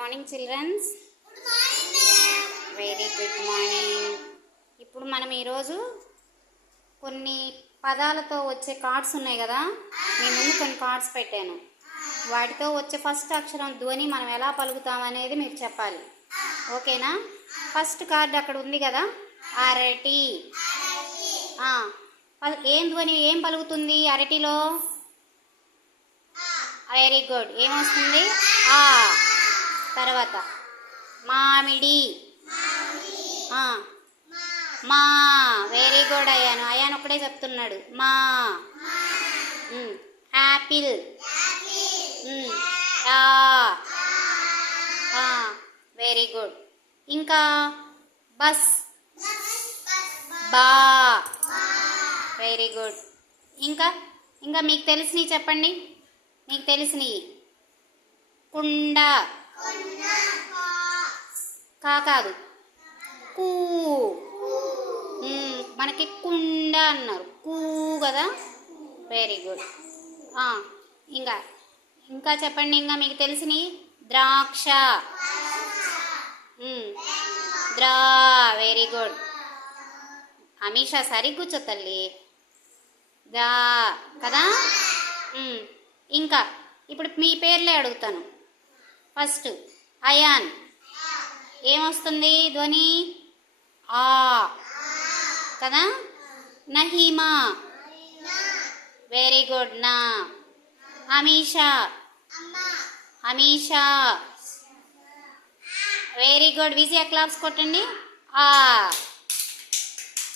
Morning childrens. Very good morning. ఇప్పుడు మనం ఈరోజు కొన్ని పదాలతో వచ్చే కార్డ్స్ ఉన్నాయి కదా, మీ ముందు కొన్ని కార్డ్స్ పెట్టాను. వాటితో వచ్చే ఫస్ట్ అక్షరం ధ్వని మనం ఎలా పలుకుతామనేది మీరు చెప్పాలి, ఓకేనా? ఫస్ట్ కార్డ్ అక్కడ ఉంది కదా, అరటి. ఏం ధ్వని ఏం పలుకుతుంది అరటిలో? Very good. ఏమొస్తుంది? ఆ. తర్వాత మామిడి. మా. Very good. అయాన్ ఒక్కడే చెప్తున్నాడు మా. యాపిల్. Very good. ఇంకా బస్. బా. Very good. ఇంకా ఇంకా మీకు తెలిసినవి చెప్పండి. మీకు తెలిసినవి కుండ. కాదు, కూ. మనకి కుండ అన్నారు, కూ కదా. Very good. ఇంకా ఇంకా చెప్పండి. ఇంకా మీకు తెలిసినవి ద్రాక్ష. ద్రా. Very good. అమీషా సరిగ్గా కూర్చో తల్లి. దా కదా. ఇంకా ఇప్పుడు మీ పేర్లే అడుగుతాను. ఫస్ట్ అయాన్. ఏమొస్తుంది ధ్వని? ఆ కదా. నహీమా. Very good. నా. Amisha. Amisha. Very good. Vijaya claps కొట్టండి. ఆ.